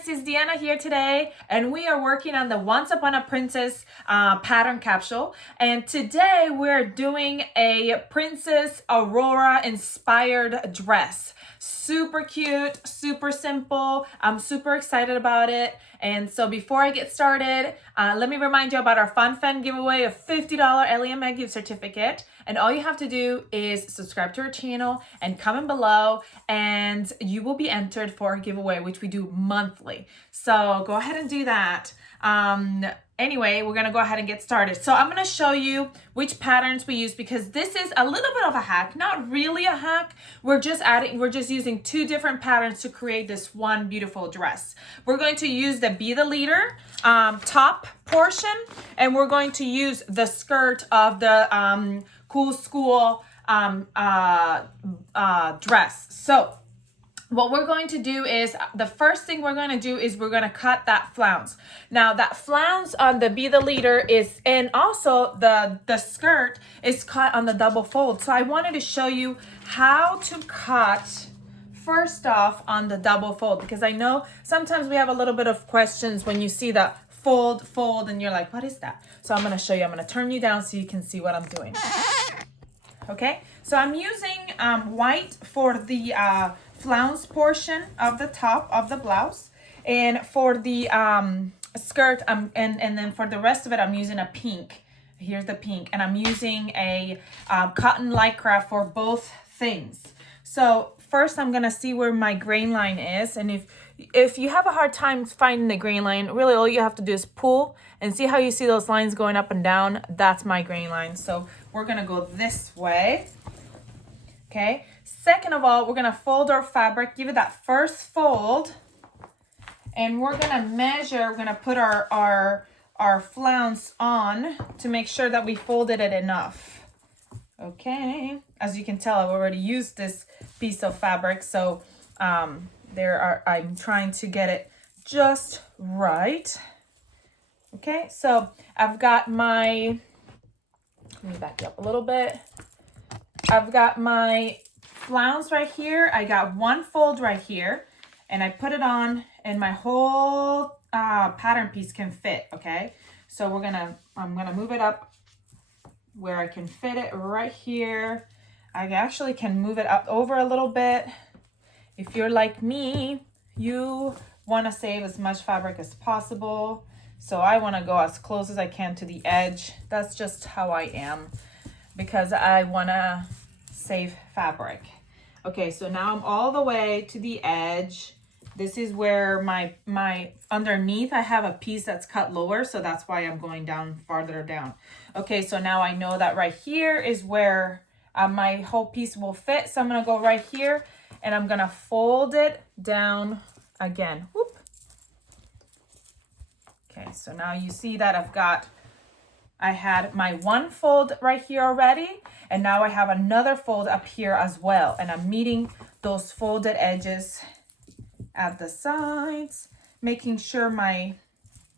friends, it's Deanna here today, and we are working on the Once Upon a Princess pattern capsule. And today we're doing a Princess Aurora inspired dress. Super cute, super simple. I'm super excited about it. And so before I get started, let me remind you about our Fun Fan giveaway of $50 Ellie and Meg gift certificate. And all you have to do is subscribe to our channel and comment below, and you will be entered for a giveaway, which we do monthly. So go ahead and do that. Anyway, we're gonna go ahead and get started. So I'm gonna show you which patterns we use, because this is a little bit of a hack, not really a hack. We're just using two different patterns to create this one beautiful dress. We're going to use the Be the Leader top portion, and we're going to use the skirt of the Cool School dress. So what we're going to do is, the first thing we're going to do is we're going to cut that flounce. Now that flounce on the Be the Leader is, and also the skirt is cut on the double fold. So I wanted to show you how to cut first off on the double fold, because I know sometimes we have a little bit of questions when you see the fold, and you're like, what is that? So I'm going to show you. I'm going to turn you down so you can see what I'm doing. Okay, so I'm using white for the flounce portion of the top of the blouse, and for the skirt, and then for the rest of it, I'm using a pink. Here's the pink, and I'm using a cotton lycra for both things. So first, I'm gonna see where my grain line is, and if you have a hard time finding the grain line, really all you have to do is pull and see how you see those lines going up and down. That's my grain line. So we're gonna go this way. Okay. Second of all, we're gonna fold our fabric, give it that first fold, and we're gonna measure. We're gonna put our flounce on to make sure that we folded it enough. Okay. As you can tell, I've already used this piece of fabric, so I'm trying to get it just right. Okay, so I've got let me back up a little bit. I've got my flounce right here. I got one fold right here, and I put it on, and my whole pattern piece can fit. Okay, so I'm gonna move it up where I can fit it right here. I actually can move it up over a little bit. If you're like me, you want to save as much fabric as possible. So I want to go as close as I can to the edge. That's just how I am, because I want to save fabric. Okay, so now I'm all the way to the edge. This is where my underneath, I have a piece that's cut lower, so that's why I'm going down farther down. Okay, so now I know that right here is where my whole piece will fit. So I'm gonna go right here, and I'm gonna fold it down again. Whoop. Okay, so now you see that I had my one fold right here already, and now I have another fold up here as well, and I'm meeting those folded edges at the sides, making sure my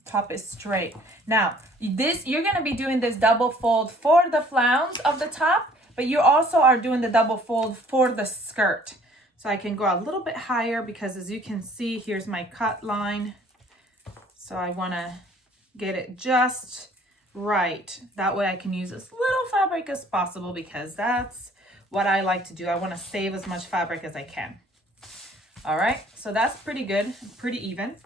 top is straight. Now you're gonna be doing this double fold for the flounce of the top, but you also are doing the double fold for the skirt. So I can go a little bit higher, because as you can see, here's my cut line. So I want to get it just right. That way I can use as little fabric as possible, because that's what I like to do. I want to save as much fabric as I can. All right, so that's pretty good, pretty even.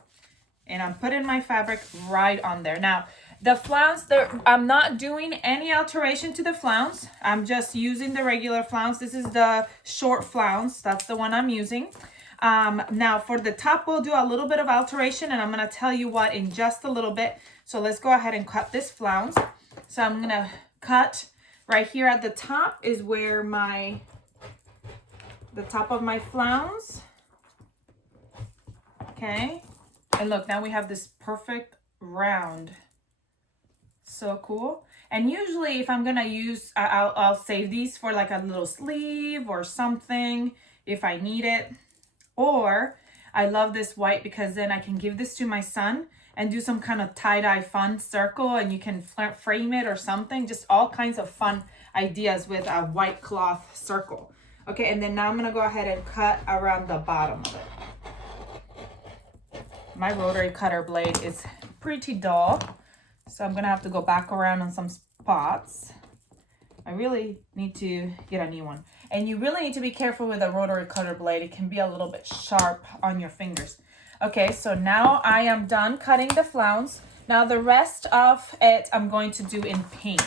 And I'm putting my fabric right on there. Now, the flounce, I'm not doing any alteration to the flounce. I'm just using the regular flounce. This is the short flounce. That's the one I'm using. Now for the top, we'll do a little bit of alteration, and I'm going to tell you what in just a little bit. So let's go ahead and cut this flounce. So I'm going to cut right here at the top is where the top of my flounce. Okay. And look, now we have this perfect round. So cool. And usually if I'm going to use, I'll save these for like a little sleeve or something if I need it. Or I love this white, because then I can give this to my son and do some kind of tie-dye fun circle, and you can frame it or something. Just all kinds of fun ideas with a white cloth circle. Okay, and then now I'm going to go ahead and cut around the bottom of it. my rotary cutter blade is pretty dull, so I'm gonna have to go back around on some spots. I really need to get a new one. And you really need to be careful with a rotary cutter blade. It can be a little bit sharp on your fingers. Okay, so now I am done cutting the flounce. Now the rest of it I'm going to do in pink.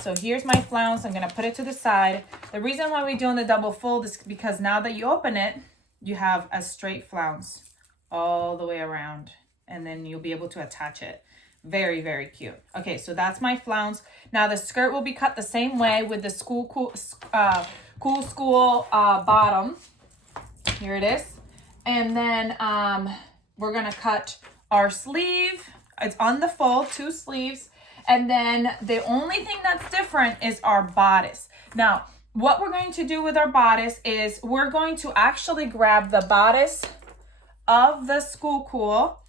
So here's my flounce. I'm gonna put it to the side. The reason why we're doing the double fold is because now that you open it, you have a straight flounce all the way around, and then you'll be able to attach it. Very, very cute. Okay, so that's my flounce. Now the skirt will be cut the same way with the cool school bottom. Here it is. And then we're gonna cut our sleeve. It's on the fold, 2 sleeves. And then the only thing that's different is our bodice. Now, what we're going to do with our bodice is we're going to actually grab the bodice of the school cool.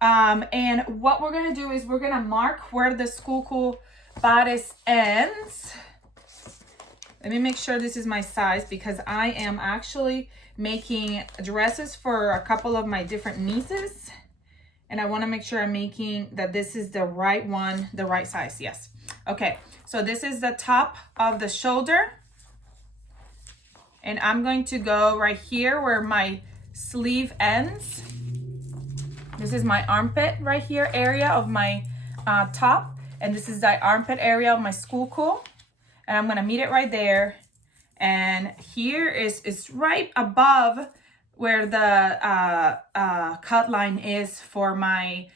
And what we're going to do is we're going to mark where the school cool bodice ends. Let me make sure this is my size because I am actually making dresses for a couple of my different nieces. And I want to make sure I'm making that this is the right one, the right size. Yes. Okay. So this is the top of the shoulder. And I'm going to go right here where my sleeve ends. This is my armpit right here area of my top. And this is the armpit area of my school cool. And I'm going to meet it right there. And here is right above where the cut line is for my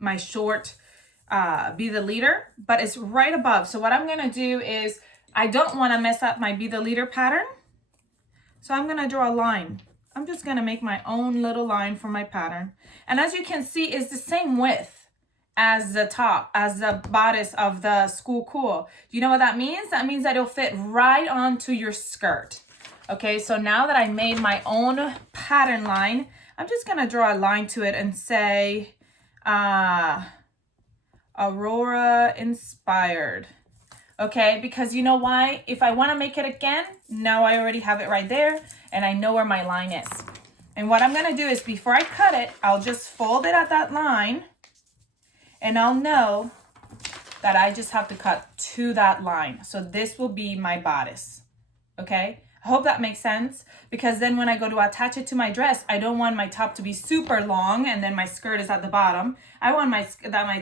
my short Be the Leader, but it's right above. So what I'm gonna do is, I don't wanna mess up my Be the Leader pattern. So I'm gonna draw a line. I'm just gonna make my own little line for my pattern. And as you can see, it's the same width as the top, as the bodice of the school cool. Do you know what that means? That means that it'll fit right onto your skirt. Okay, so now that I made my own pattern line, I'm just gonna draw a line to it and say, Aurora inspired. Okay, because you know why? If I wanna make it again, now I already have it right there and I know where my line is. And what I'm gonna do is before I cut it, I'll just fold it at that line and I'll know that I just have to cut to that line. So this will be my bodice, okay? I hope that makes sense, because then when I go to attach it to my dress, I don't want my top to be super long and then my skirt is at the bottom. I want my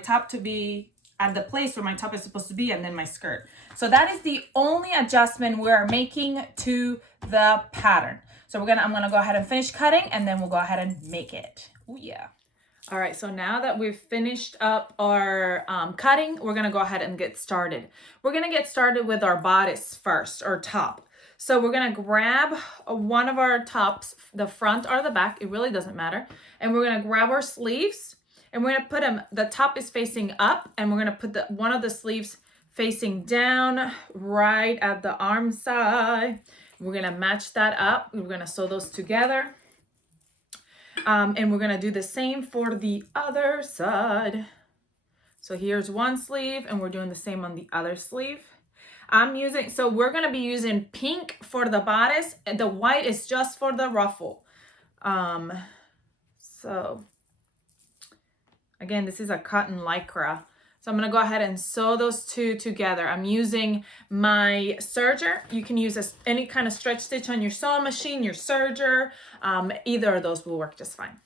top to be at the place where my top is supposed to be and then my skirt. So that is the only adjustment we're making to the pattern. So I'm gonna go ahead and finish cutting and then we'll go ahead and make it. Oh yeah. All right, so now that we've finished up our cutting, we're gonna go ahead and get started. We're gonna get started with our bodice first, or top. So we're gonna grab one of our tops, the front or the back, it really doesn't matter. And we're gonna grab our sleeves and we're gonna put them, the top is facing up and we're gonna put one of the sleeves facing down right at the arm side. We're gonna match that up. We're gonna sew those together. And we're gonna do the same for the other side. So here's one sleeve and we're doing the same on the other sleeve. So we're gonna be using pink for the bodice and the white is just for the ruffle. So again, this is a cotton lycra. So I'm gonna go ahead and sew those two together. I'm using my serger. You can use any kind of stretch stitch on your sewing machine, your serger. Either of those will work just fine.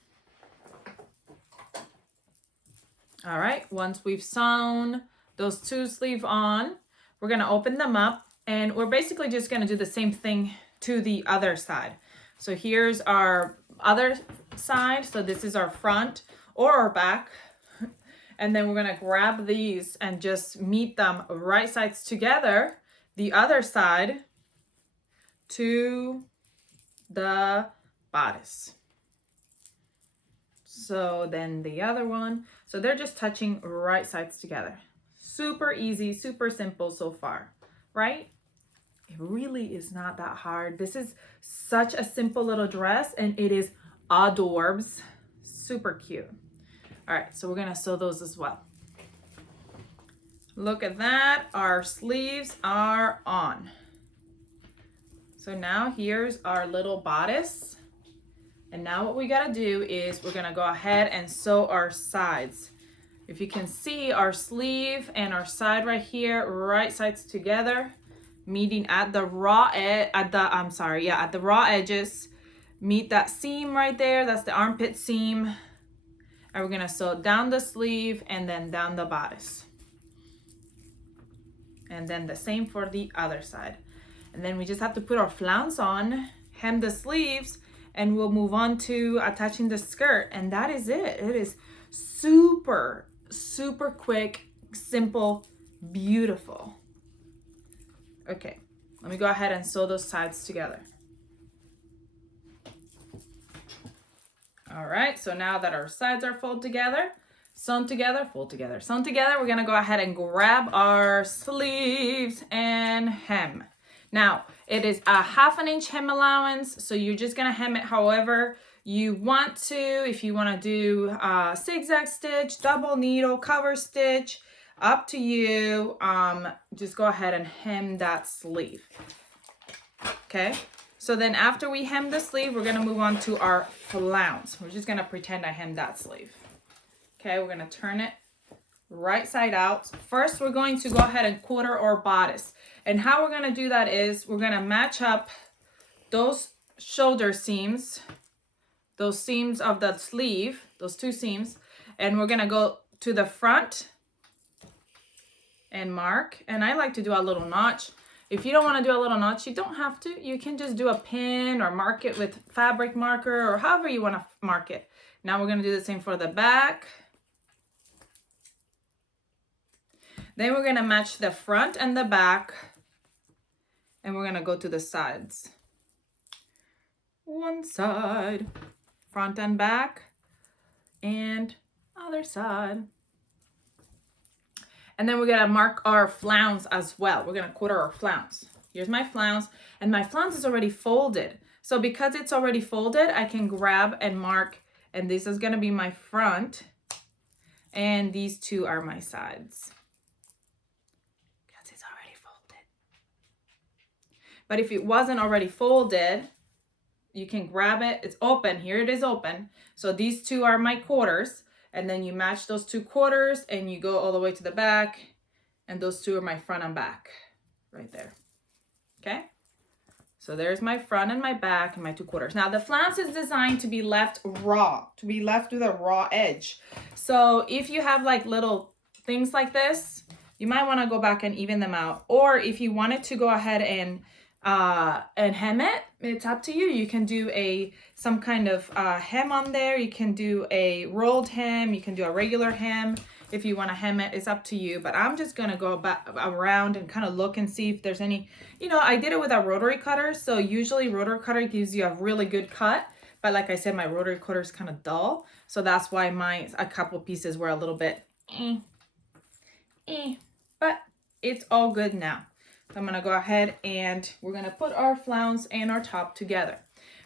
All right, once we've sewn those two sleeves on, we're gonna open them up and we're basically just gonna do the same thing to the other side. So here's our other side. So this is our front or our back. And then we're gonna grab these and just meet them right sides together, the other side to the bodice. So then the other one, so they're just touching right sides together. Super easy, super simple so far, right? It really is not that hard. This is such a simple little dress and it is adorbs, super cute. All right, so we're gonna sew those as well. Look at that, our sleeves are on. So now here's our little bodice. And now what we gotta do is we're gonna go ahead and sew our sides. If you can see, our sleeve and our side right here, right sides together, meeting at the raw at the raw edges. Meet that seam right there. That's the armpit seam. And we're gonna sew down the sleeve and then down the bodice. And then the same for the other side. And then we just have to put our flounce on, hem the sleeves, and we'll move on to attaching the skirt. And that is it. It is super, super quick, simple, beautiful. Okay, let me go ahead and sew those sides together. All right, so now that our sides are sewn together, we're gonna go ahead and grab our sleeves and hem. Now, it is a 1/2 inch hem allowance, so you're just gonna hem it however you want to. If you wanna do zigzag stitch, double needle, cover stitch, up to you. Just go ahead and hem that sleeve. Okay, so then after we hem the sleeve, we're gonna move on to our flounce. We're just gonna pretend I hemmed that sleeve. Okay, we're gonna turn it right side out. First, we're going to go ahead and quarter our bodice. And how we're gonna do that is we're gonna match up those shoulder seams, those seams of the sleeve, those two seams, and we're gonna go to the front and mark. And I like to do a little notch. If you don't want to do a little notch, you don't have to. You can just do a pin or mark it with fabric marker or however you want to mark it. Now we're going to do the same for the back. Then we're going to match the front and the back. And we're going to go to the sides. One side, front and back, and other side. And then we're gonna mark our flounce as well. We're gonna quarter our flounce. Here's my flounce, and my flounce is already folded. So because it's already folded, I can grab and mark, and this is gonna be my front, and these two are my sides. Because it's already folded. But if it wasn't already folded, you can grab it, it's open, here it is open. So these two are my quarters. And then you match those two quarters and you go all the way to the back. And those two are my front and back right there. Okay. So there's my front and my back and my two quarters. Now the flounce is designed to be left raw, to be left with a raw edge. So if you have like little things like this, you might want to go back and even them out. Or if you wanted to go ahead and hem it, it's up to you. You can do some kind of hem on there. You can do a rolled hem. You can do a regular hem. If you want to hem it, it's up to you. But I'm just going to go back around and kind of look and see if there's any, I did it with a rotary cutter. So usually rotary cutter gives you a really good cut. But like I said, my rotary cutter is kind of dull. So that's why a couple pieces were a little bit but it's all good now. So I'm going to go ahead and we're going to put our flounce and our top together.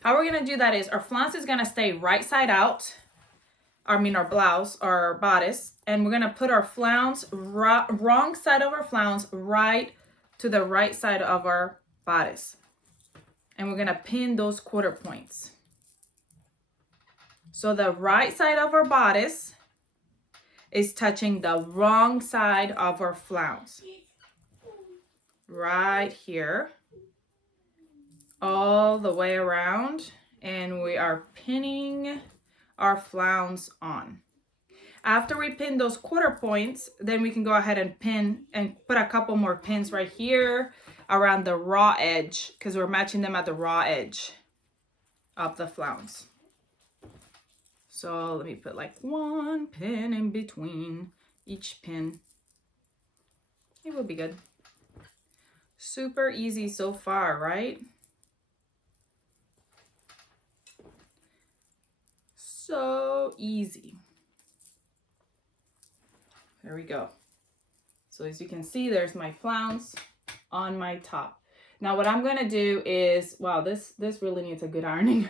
How we're going to do that is our flounce is going to stay right side out. Our blouse, our bodice. And we're going to put our flounce, wrong side of our flounce, right to the right side of our bodice. And we're going to pin those quarter points. So the right side of our bodice is touching the wrong side of our flounce. Right here, all the way around, and we are pinning our flounce on. After we pin those quarter points, then we can go ahead and pin and put a couple more pins right here around the raw edge, because we're matching them at the raw edge of the flounce. So let me put like one pin in between each pin. It will be good. Super easy so far, right? So easy. There we go. So as you can see, there's my flounce on my top. Now what I'm gonna do is, wow, this really needs a good ironing.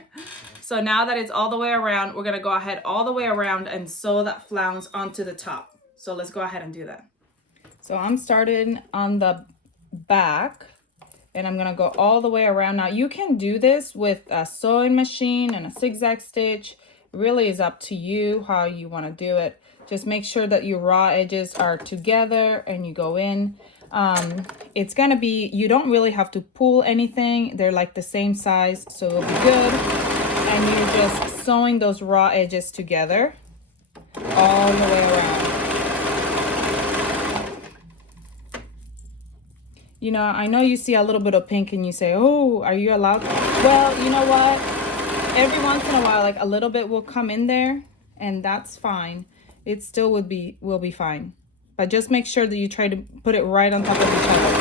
So now that it's all the way around, we're gonna go ahead all the way around and sew that flounce onto the top. So let's go ahead and do that. So I'm starting on the back And I'm gonna go all the way around. Now you can do this with a sewing machine and a zigzag stitch. It really is up to you how you want to do it. Just make sure that your raw edges are together and you go in. It's gonna be, you don't really have to pull anything. They're like the same size, so it'll be good. And you're just sewing those raw edges together all the way around. You know, I know you see a little bit of pink and you say, oh, are you allowed? Well, you know what? Every once in a while, like a little bit will come in there, and that's fine. It still will be fine. But just make sure that you try to put it right on top of each other.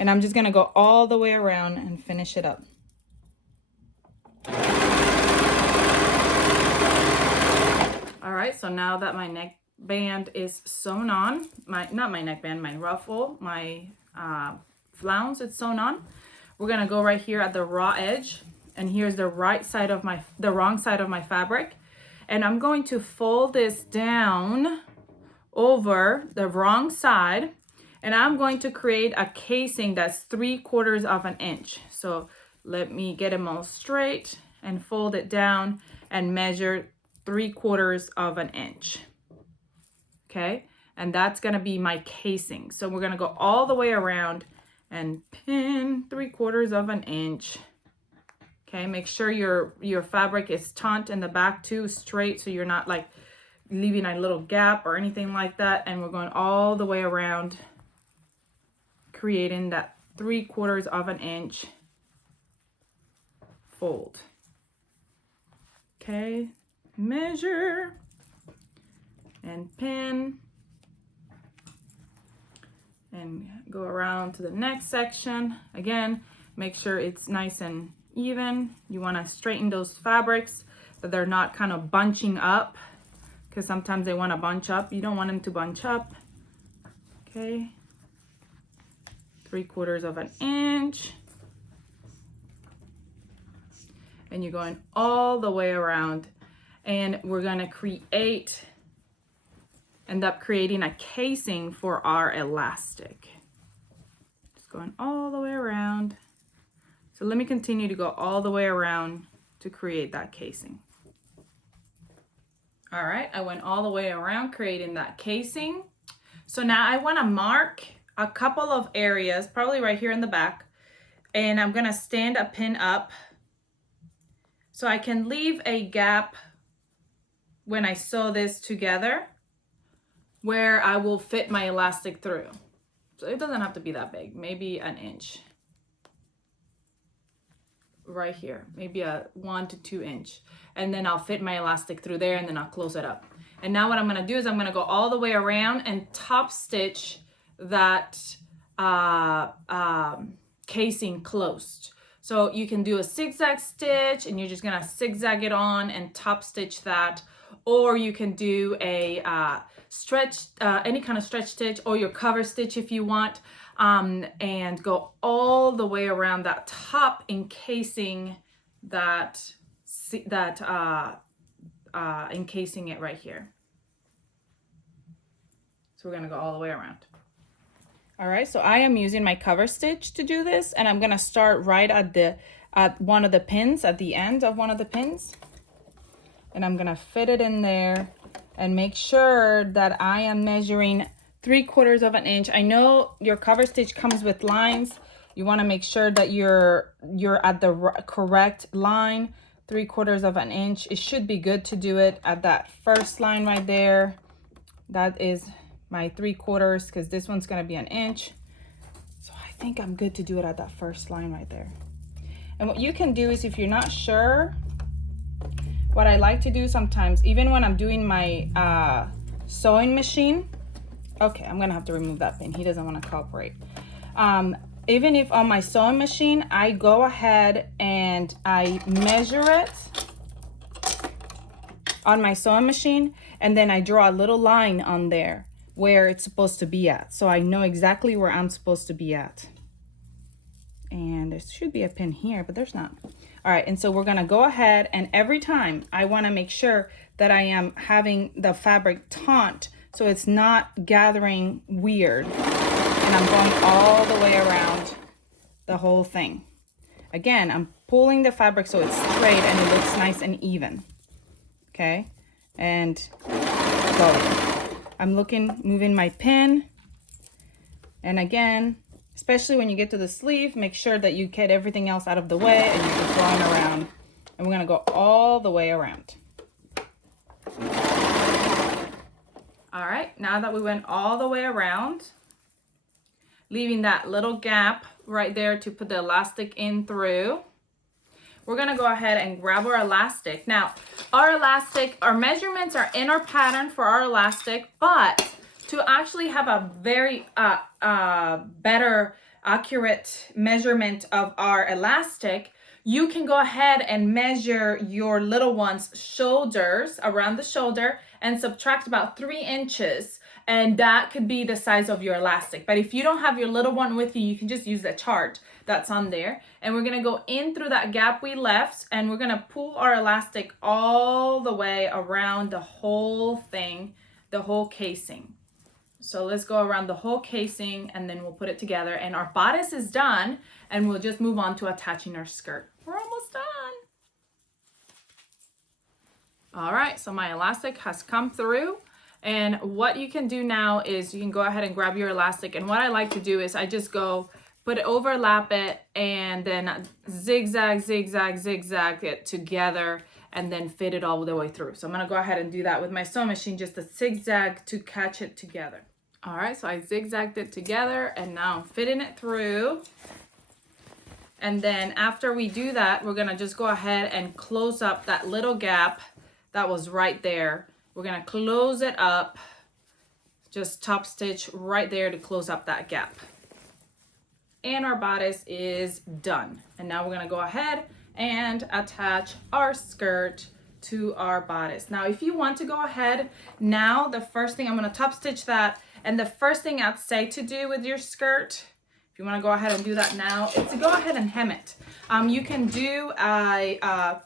And I'm just gonna go all the way around and finish it up. All right, so now that my neckband is sewn on, not my neckband, my ruffle, my flounce is sewn on, we're gonna go right here at the raw edge, and here's the wrong side of my fabric, and I'm going to fold this down over the wrong side, and I'm going to create a casing that's 3/4 of an inch. So let me get them all straight and fold it down and measure 3/4 of an inch. Okay, and that's gonna be my casing. So we're gonna go all the way around and pin 3/4 of an inch. Okay, make sure your fabric is taut in the back too, straight, so you're not like leaving a little gap or anything like that. And we're going all the way around, creating that 3/4 of an inch fold. Okay, measure and pin and go around to the next section. Again, make sure it's nice and even. You want to straighten those fabrics that they're not kind of bunching up, because sometimes they want to bunch up. You don't want them to bunch up. Okay, 3/4 of an inch, and you're going all the way around, and we're going to end up creating a casing for our elastic. Just going all the way around. So let me continue to go all the way around to create that casing. All right, I went all the way around creating that casing. So now I want to mark a couple of areas, probably right here in the back, and I'm gonna stand a pin up so I can leave a gap when I sew this together where I will fit my elastic through. So it doesn't have to be that big, maybe an inch. Right here, maybe a 1 to 2 inch. And then I'll fit my elastic through there, and then I'll close it up. And now what I'm gonna do is I'm gonna go all the way around and top stitch that casing closed. So you can do a zigzag stitch and you're just gonna zigzag it on and top stitch that, or you can do a any kind of stretch stitch, or your cover stitch if you want, and go all the way around that top, encasing encasing it right here. So we're gonna go all the way around. All right, so I am using my cover stitch to do this, and I'm gonna start right at one of the pins, at the end of one of the pins, and I'm gonna fit it in there and make sure that I am measuring 3/4 of an inch. I know your cover stitch comes with lines. You want to make sure that you're at the correct line, 3/4 of an inch. It should be good to do it at that first line right there. That is my 3/4, because this one's going to be an inch. So I think I'm good to do it at that first line right there. And what you can do is, if you're not sure, what I like to do sometimes, even when I'm doing my sewing machine, okay, I'm gonna have to remove that pin. He doesn't want to cooperate. Even if on my sewing machine, I go ahead and I measure it on my sewing machine, and then I draw a little line on there where it's supposed to be at. So I know exactly where I'm supposed to be at. And there should be a pin here, but there's not. All right, and so we're gonna go ahead, and every time I wanna make sure that I am having the fabric taut so it's not gathering weird. and I'm going all the way around the whole thing. Again, I'm pulling the fabric so it's straight and it looks nice and even. Okay, and going. I'm moving my pin. And again, especially when you get to the sleeve, make sure that you get everything else out of the way and you're just going around. And we're gonna go all the way around. All right, now that we went all the way around, leaving that little gap right there to put the elastic in through, we're gonna go ahead and grab our elastic. Now, our measurements are in our pattern for our elastic, but to actually have a very better, accurate measurement of our elastic, you can go ahead and measure your little one's shoulders, around the shoulder, and subtract about 3 inches. And that could be the size of your elastic. But if you don't have your little one with you, you can just use the chart that's on there. And we're gonna go in through that gap we left, and we're gonna pull our elastic all the way around the whole thing, the whole casing. So let's go around the whole casing and then we'll put it together. And our bodice is done, and we'll just move on to attaching our skirt. We're almost done. All right, so my elastic has come through. And what you can do now is you can go ahead and grab your elastic. And what I like to do is I just go overlap it and then zigzag, zigzag, zigzag it together and then fit it all the way through. So I'm gonna go ahead and do that with my sewing machine, just a zigzag to catch it together. All right, so I zigzagged it together and now I'm fitting it through. And then after we do that, we're gonna just go ahead and close up that little gap that was right there. We're gonna close it up, just top stitch right there to close up that gap. And our bodice is done. And now we're gonna go ahead and attach our skirt to our bodice. Now, if you want to go ahead, now the first thing, I'm gonna top stitch that, and the first thing I'd say to do with your skirt, if you wanna go ahead and do that now, is to go ahead and hem it. You can do a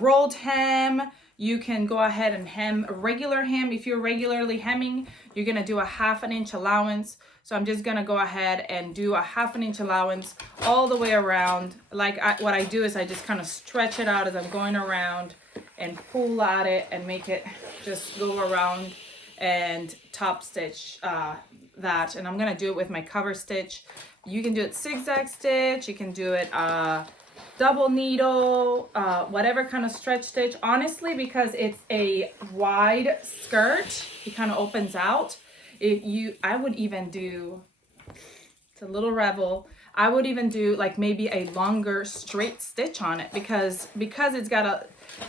rolled hem. You can go ahead and hem a regular hem. If you're regularly hemming, you're gonna do a 1/2 inch allowance. So I'm just gonna go ahead and do a 1/2 inch allowance all the way around. What I do is I just kind of stretch it out as I'm going around and pull at it and make it just go around and top stitch that. And I'm gonna do it with my cover stitch. You can do it zigzag stitch, you can do it double needle, whatever kind of stretch stitch. Honestly, because it's a wide skirt, it kind of opens out. I would even do, it's a little rebel, I would even do like maybe a longer straight stitch on it because it's got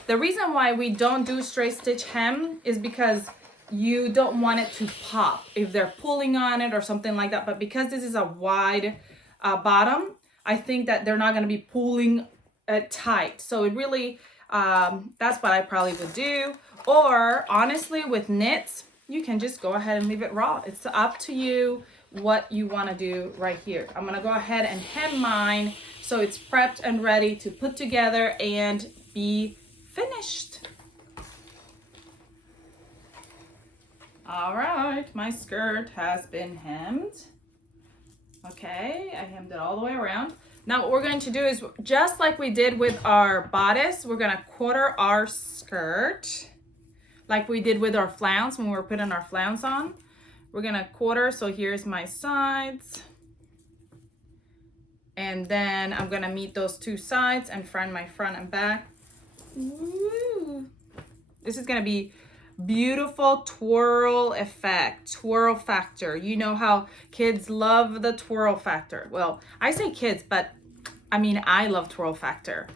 the reason why we don't do straight stitch hem is because you don't want it to pop if they're pulling on it or something like that. But because this is a wide bottom, I think that they're not going to be pulling it tight. So it really, that's what I probably would do. Or honestly, with knits, you can just go ahead and leave it raw. It's up to you what you want to do right here. I'm going to go ahead and hem mine so it's prepped and ready to put together and be finished. All right, my skirt has been hemmed. Okay, I hemmed it all the way around. Now what we're going to do is, just like we did with our bodice, we're gonna quarter our skirt like we did with our flounce when we were putting our flounce on. We're gonna quarter, so here's my sides. And then I'm gonna meet those two sides and find my front and back. Woo. This is gonna be beautiful twirl effect, twirl factor. You know how kids love the twirl factor. Well, I say kids, but I mean, I love twirl factor.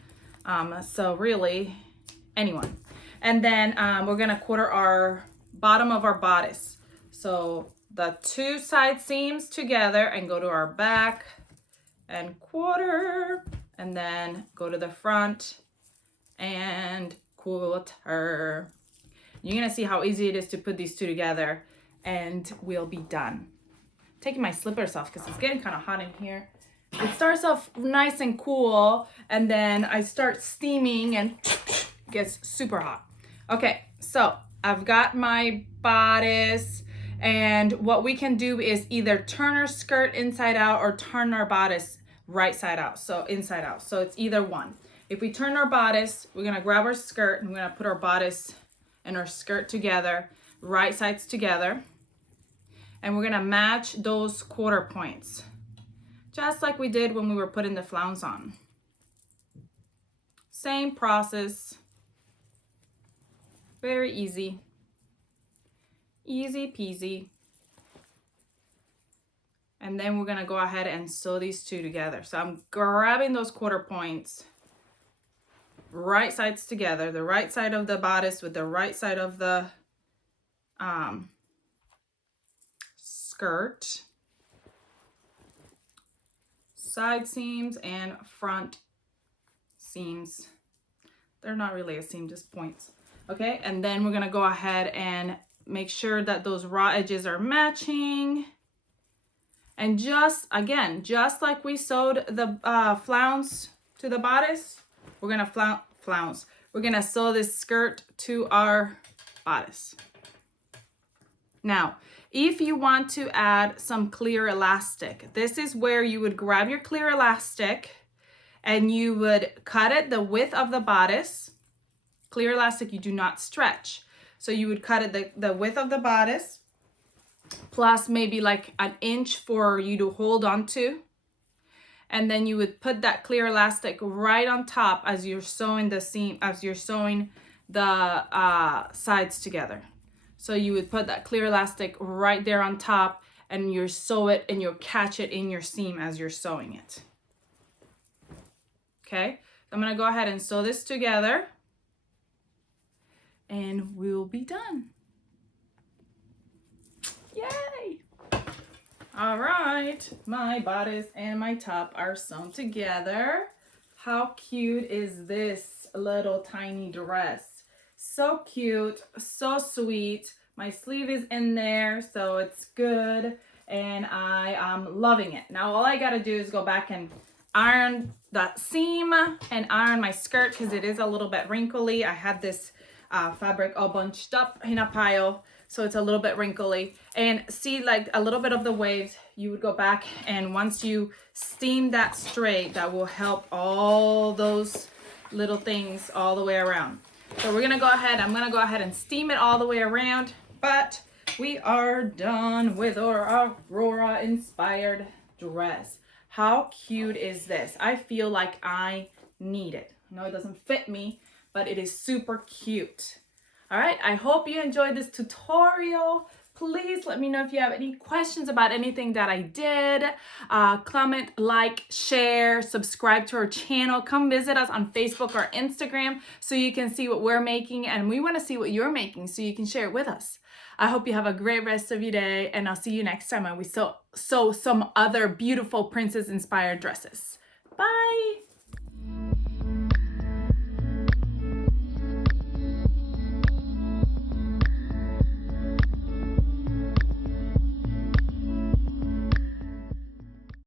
So really, anyone. And then we're gonna quarter our bottom of our bodice. So the two side seams together and go to our back and quarter, and then go to the front and quarter. You're gonna see how easy it is to put these two together, and we'll be done. Taking my slippers off because it's getting kind of hot in here. It starts off nice and cool, and then I start steaming and it gets super hot. Okay, so I've got my bodice And what we can do is either turn our skirt inside out or turn our bodice right side out, so inside out. So it's either one. If we turn our bodice, we're gonna grab our skirt and we're gonna put our bodice and our skirt together, right sides together. And we're gonna match those quarter points, just like we did when we were putting the flounce on. Same process, very easy. Easy peasy. And then we're gonna go ahead and sew these two together. So I'm grabbing those quarter points, right sides together, the right side of the bodice with the right side of the skirt, side seams and front seams. They're not really a seam, just points. Okay, and then we're gonna go ahead and make sure that those raw edges are matching. And just, again, just like we sewed the flounce to the bodice, we're gonna flounce. We're gonna sew this skirt to our bodice. Now, if you want to add some clear elastic, this is where you would grab your clear elastic and you would cut it the width of the bodice. Clear elastic, you do not stretch. So you would cut it the width of the bodice, plus maybe like an inch for you to hold on to. And then you would put that clear elastic right on top as you're sewing the seam, as you're sewing the sides together. So you would put that clear elastic right there on top and you sew it and you'll catch it in your seam as you're sewing it. Okay, I'm gonna go ahead and sew this together and we'll be done. Yay! All right, my bodice and my top are sewn together. How cute is this little tiny dress? So cute, so sweet. My sleeve is in there, so it's good, and I am loving it. Now all I gotta do is go back and iron that seam and iron my skirt because it is a little bit wrinkly. I had this fabric all bunched up in a pile, so it's a little bit wrinkly. And see, like a little bit of the waves, you would go back, and once you steam that straight, that will help all those little things all the way around. So we're gonna go ahead, I'm gonna go ahead and steam it all the way around, but we are done with our Aurora inspired dress. How cute is this? I feel like I need it. I know it doesn't fit me, but it is super cute. All right, I hope you enjoyed this tutorial. Please let me know if you have any questions about anything that I did. Comment, like, share, subscribe to our channel. Come visit us on Facebook or Instagram so you can see what we're making, and we want to see what you're making so you can share it with us. I hope you have a great rest of your day, and I'll see you next time when we sew some other beautiful princess inspired dresses. Bye.